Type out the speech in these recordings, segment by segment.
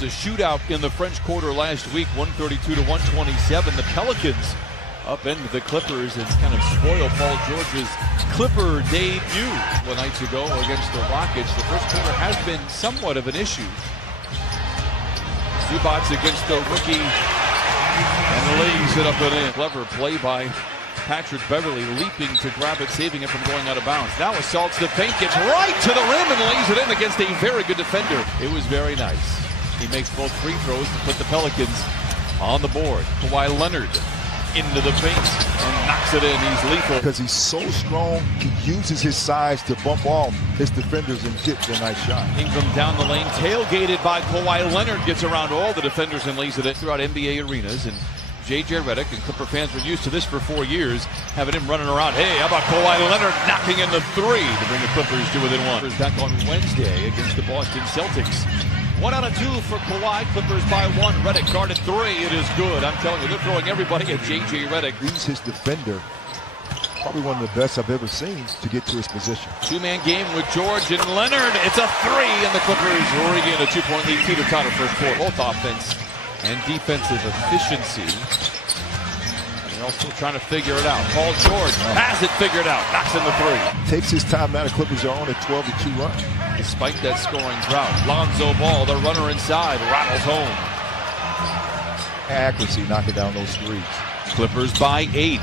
was a shootout in the French Quarter last week, 132 to 127. The Pelicans upended the Clippers and kind of spoiled Paul George's Clipper debut 2 nights ago against the Rockets. The first quarter has been somewhat of an issue. Zubac against the rookie and lays it up and in. Clever play by Patrick Beverly, leaping to grab it, saving it from going out of bounds. Now assaults the paint, gets right to the rim and lays it in against a very good defender. It was very nice. He makes both free throws to put the Pelicans on the board. Kawhi Leonard into the paint and knocks it in. He's lethal. Because he's so strong, he uses his size to bump off his defenders and get a nice shot. Ingram down the lane, tailgated by Kawhi Leonard, gets around all the defenders and lays it in throughout NBA arenas. And J.J. Redick and Clipper fans were used to this for 4 years, having him running around. Hey, how about Kawhi Leonard knocking in the three to bring the Clippers to within one. Back on Wednesday against the Boston Celtics. 1 out of 2 for Kawhi, Clippers by 1. Redick guarded 3, it is good. I'm telling you, they're throwing everybody at J.J. Redick. He's his defender, probably one of the best I've ever seen to get to his position. 2-man game with George and Leonard. It's a 3, and the Clippers regain a 2-point lead, teeter-totter first quarter. Both offense and defensive efficiency. And they're also trying to figure it out. Paul George has it figured out, knocks in the 3. Takes his time. Now the Clippers are on a 12-2 run. Despite that scoring drought, Lonzo Ball, the runner inside, rattles home. Accuracy knocking down those threes. Clippers by 8.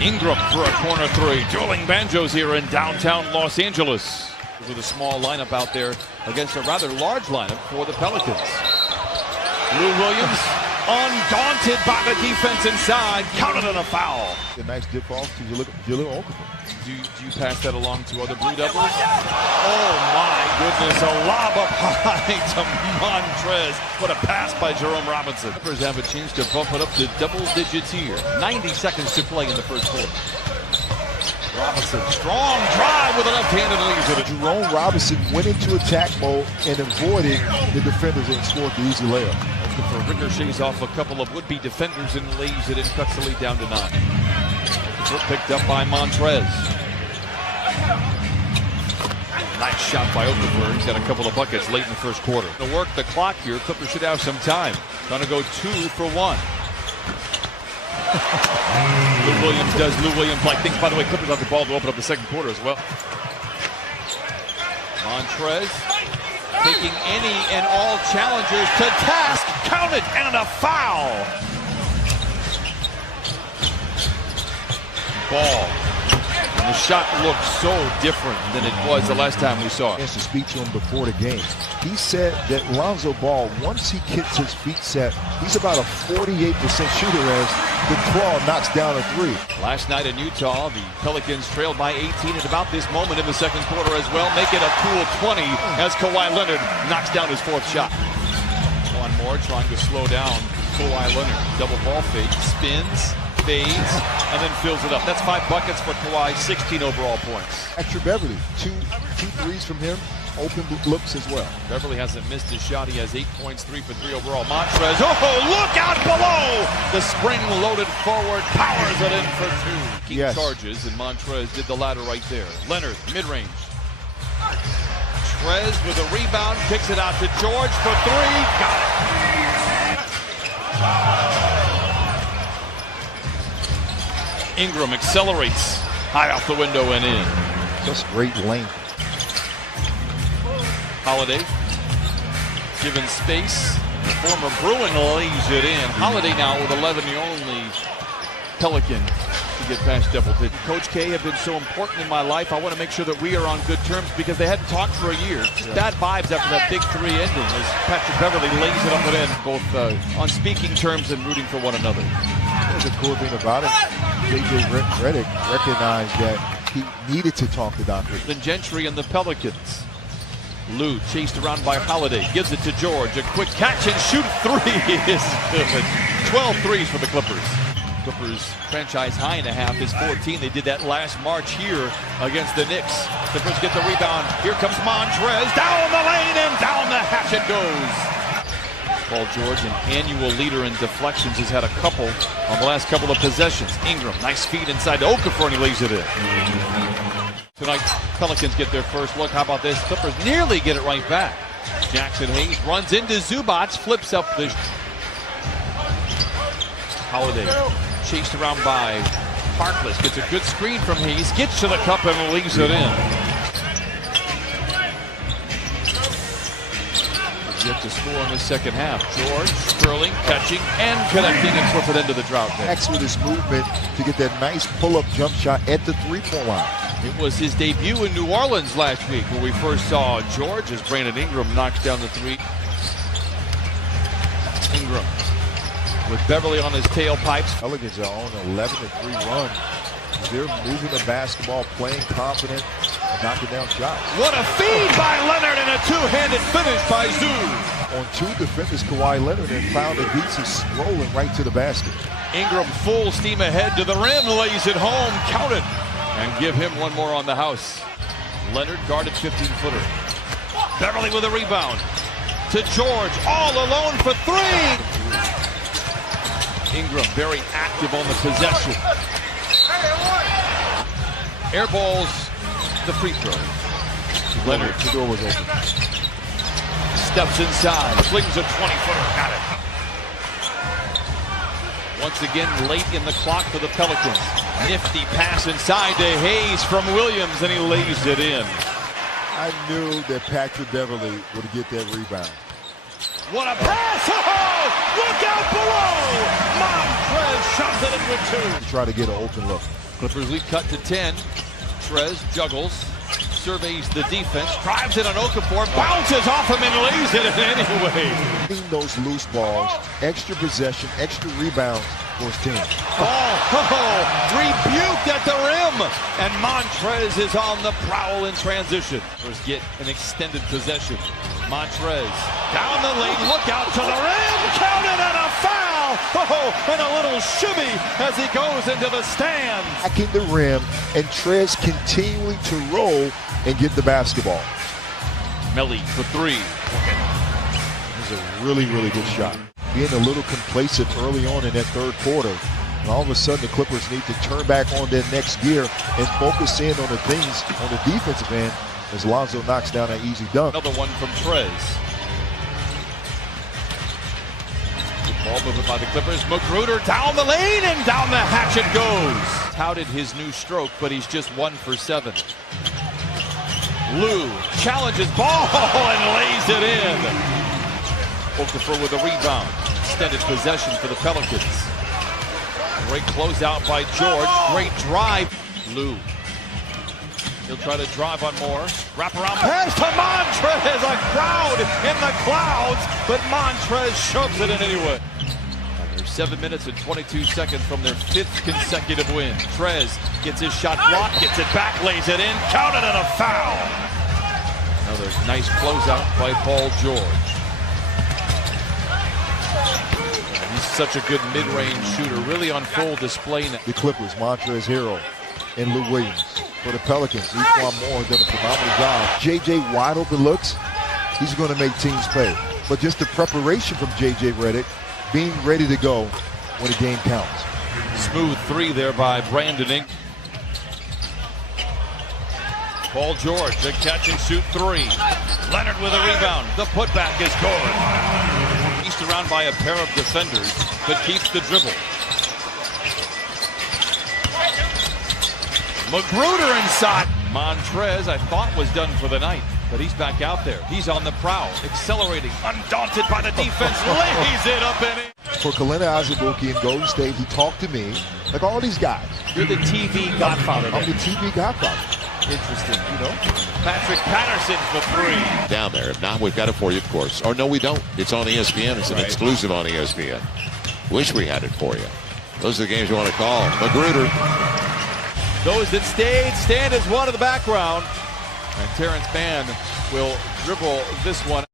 Ingram for a corner 3. Dueling banjos here in downtown Los Angeles. With a small lineup out there against a rather large lineup for the Pelicans. Lou Williams, undaunted by the defense inside, counted on a foul. A nice dip off to Jahlil Okafor. Do you pass that along to other Blue Devils? Oh my goodness, a lob up high to Montrez. What a pass by Jerome Robinson. Clippers have a chance to bump it up to double digits here. 90 seconds to play in the first quarter. Robinson, strong drive with a left-handed lead. Jerome Robinson went into attack mode and avoided the defenders and scored the easy layup. For ricochets off a couple of would-be defenders and lays it in, cuts the lead down to 9. Picked up by Montrez. Nice shot by Okafor. He's got a couple of buckets late in the first quarter. To work the clock here, Clippers should have some time. Trying to go 2 for 1. Lou Williams does Lou Williams-like things. By the way, Clippers have the ball to open up the second quarter as well. Montrez taking any and all challengers to task. Counted and a foul. Ball. And the shot looks so different than it was the last time we saw it. To speak to him before the game, he said that Lonzo Ball, once he gets his feet set, he's about a 48% shooter as the 12 knocks down a 3. Last night in Utah, the Pelicans trailed by 18 at about this moment in the second quarter as well, make it a cool 20 as Kawhi Leonard knocks down his 4th shot. One more trying to slow down Kawhi Leonard. Double ball fake, spins, fades, and then fills it up. That's 5 buckets for Kawhi, 16 overall points. Patrick Beverly, two threes from him, open looks as well. Beverly hasn't missed his shot. He has 8 points, 3 for 3 overall. Montrez, oh, look out below! The spring-loaded forward powers it in for 2. Keep charges, and Montrez did the latter right there. Leonard, mid-range. Trez with a rebound, kicks it out to George for 3. Got it. Ingram accelerates high off the window and in. Just great length. Holiday given space. The former Bruin lays it in. Holiday now with 11, the only Pelican to get past double digits. Coach K have been so important in my life. I want to make sure that we are on good terms because they hadn't talked for a year. Just bad vibes after that big 3 ending as Patrick Beverly lays it up and in, both on speaking terms and rooting for one another. The cool thing about it, J.J. Redick recognized that he needed to talk to Dr. Then Gentry and the Pelicans. Lou chased around by Holiday, gives it to George. A quick catch and shoot 3 is good. 12 threes for the Clippers. Clippers franchise high in a half is 14. They did that last March here against the Knicks. Clippers get the rebound. Here comes Montrez down the lane and down the hatch it goes. Paul George, an annual leader in deflections, has had a couple on the last couple of possessions. Ingram, nice feed inside to Okafor, and he lays it in. Tonight, Pelicans get their first look. How about this? Clippers nearly get it right back. Jackson Hayes runs into Zubats, flips up the Holiday. Chased around by Harkless, gets a good screen from Hayes, gets to the cup and leaves it in. Yet to score in the second half. George, Sterling, catching and connecting and flip it into the drought there. Max with his movement to get that nice pull-up jump shot at the three-point line. It was his debut in New Orleans last week where we first saw George as Brandon Ingram knocks down the three. Ingram with Beverly on his tailpipes. Pelicans are on an 11-3 run. They're moving the basketball, playing confident, and knocking down shots. What a feed by Leonard and a two-handed finish by Zoo. On two defenders, Kawhi Leonard, and found that he's just rolling right to the basket. Ingram full steam ahead to the rim, lays it home, count it, and give him one more on the house. Leonard guarded 15-footer. Beverly with a rebound. To George, all alone for three. Ingram very active on the possession. Airballs the free throw. Leonard, the door was open. Steps inside, flings a 20-footer, got it. Once again, late in the clock for the Pelicans. Nifty pass inside to Hayes from Williams, and he lays it in. I knew that Patrick Beverly would get that rebound. What a pass! Oh, look out below! Montrez shoves it in with two. Try to get an open look. Clippers lead cut to 10. Trez juggles, surveys the defense, drives it on Okafor, bounces off him and lays it in anyway. Getting those loose balls, extra possession, extra rebounds for his team. Rebuked at the rim, and Montrez is on the prowl in transition. First get an extended possession. Montrez down the lane, look out to the rim, counted and a foul. And a little shimmy as he goes into the stands. Attacking the rim, and Trez continuing to roll and get the basketball. Melly for three. This is a really, really good shot. Being a little complacent early on in that third quarter, and all of a sudden the Clippers need to turn back on their next gear and focus in on the things on the defensive end as Lonzo knocks down that easy dunk. Another one from Trez. Ball movement by the Clippers. Magruder down the lane and down the hatch it goes. Touted his new stroke, but he's just 1 for 7. Lou challenges ball and lays it in. Okafor with a rebound. Extended possession for the Pelicans. Great closeout by George. Great drive. Lou. He'll try to drive on Moore. Wraparound pass to Montrez. A crowd in the clouds, but Montrez shoves it in anyway. They're 7 minutes and 22 seconds from their 5th consecutive win. Trez gets his shot blocked, gets it back, lays it in, counted and a foul. Another nice closeout by Paul George. He's such a good mid-range shooter, really on full display now. The Clippers, Montrezl Harrell and Lou Williams. For the Pelicans, Equan Moore done a phenomenal job. J.J. wide open looks, he's going to make teams pay. But just the preparation from J.J. Redick, being ready to go when the game counts. Smooth three there by Brandon Ingram. Paul George, a catch and shoot three. Leonard with a rebound. The putback is good. He's surrounded by a pair of defenders, but keeps the dribble. Magruder inside. Montrez, I thought, was done for the night, but he's back out there. He's on the prowl, accelerating, undaunted by the defense, lays it up in it. For Kalina Azubuike in Golden State, he talked to me like all these guys. You're the TV godfather. I'm the TV godfather. Interesting, you know. Patrick Patterson for three. Down there. If not, we've got it for you, of course. Or no, we don't. It's on ESPN. It's an exclusive on ESPN. Wish we had it for you. Those are the games you want to call. Magruder. Those that stayed stand as one in the background. And Terrence Mann will dribble this one.